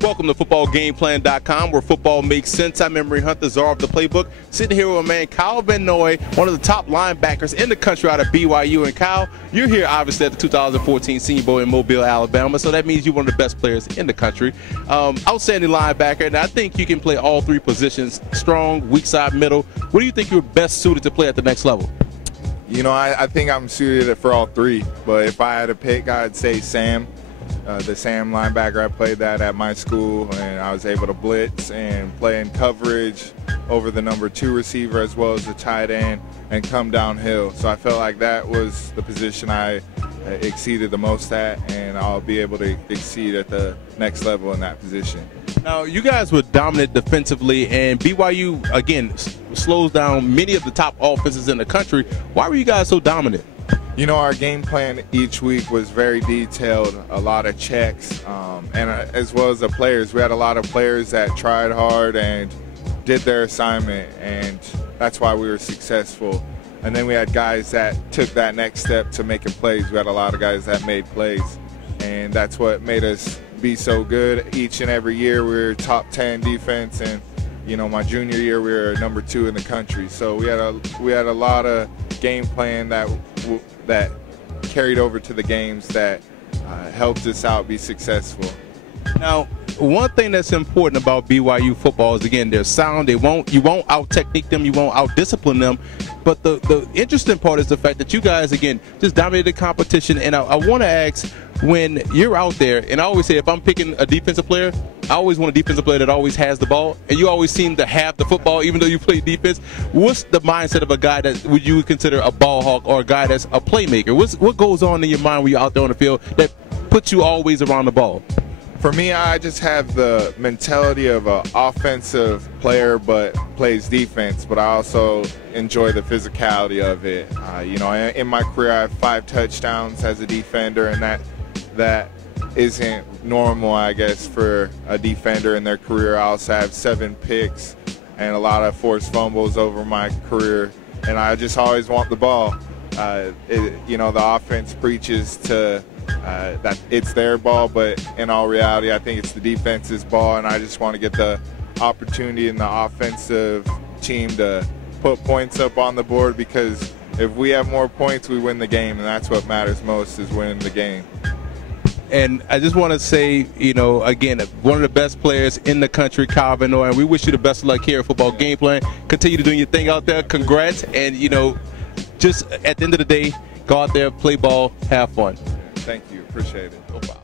Welcome to footballgameplan.com, where football makes sense. I'm Emery Hunt, the czar of the playbook, sitting here with my man Kyle Van Noy, one of the top linebackers in the country out of BYU. And Kyle, you're here obviously at the 2014 Senior Bowl in Mobile, Alabama, so that means you're one of the best players in the country. Outstanding linebacker, and I think you can play all three positions: strong, weak side, middle. What do you think you're best suited to play at the next level? You know, I think I'm suited for all three, but if I had to pick, I'd say Sam. The Sam linebacker, I played that at my school, and I was able to blitz and play in coverage over the number 2 receiver as well as the tight end and come downhill. So I felt like that was the position I exceeded the most at, and I'll be able to exceed at the next level in that position. Now, you guys were dominant defensively, and BYU, again, slows down many of the top offenses in the country. Why were you guys so dominant? You know, our game plan each week was very detailed, a lot of checks, and as well as the players. We had a lot of players that tried hard and did their assignment, and that's why we were successful. And then we had guys that took that next step to making plays. We had a lot of guys that made plays, and that's what made us be so good. Each and every year we were top 10 defense, and you know, my junior year we were number 2 in the country. So we had a lot of game plan that carried over to the games that helped us out be successful. Now, one thing that's important about BYU football is, again, they're sound. You won't out-technique them, you won't out-discipline them. But the interesting part is the fact that you guys, again, just dominated the competition. And I want to ask, when you're out there, and I always say if I'm picking a defensive player, I always want a defensive player that always has the ball, and you always seem to have the football even though you play defense. What's the mindset of a guy that would you consider a ball hawk or a guy that's a playmaker? What goes on in your mind when you're out there on the field that puts you always around the ball? For me, I just have the mentality of an offensive player but plays defense, but I also enjoy the physicality of it. You know, in my career, I have 5 touchdowns as a defender, and that isn't normal, I guess, for a defender in their career. I also have 7 picks and a lot of forced fumbles over my career, and I just always want the ball. You know, the offense preaches to that it's their ball, but in all reality, I think it's the defense's ball, and I just want to get the opportunity in the offensive team to put points up on the board, because if we have more points, we win the game, and that's what matters most, is winning the game. And I just want to say, you know, again, one of the best players in the country, Kyle Van Noy, and we wish you the best of luck here at Football Game Plan. Continue to do your thing out there. Congrats. And, you know, just at the end of the day, go out there, play ball, have fun. Thank you. Appreciate it. No problem.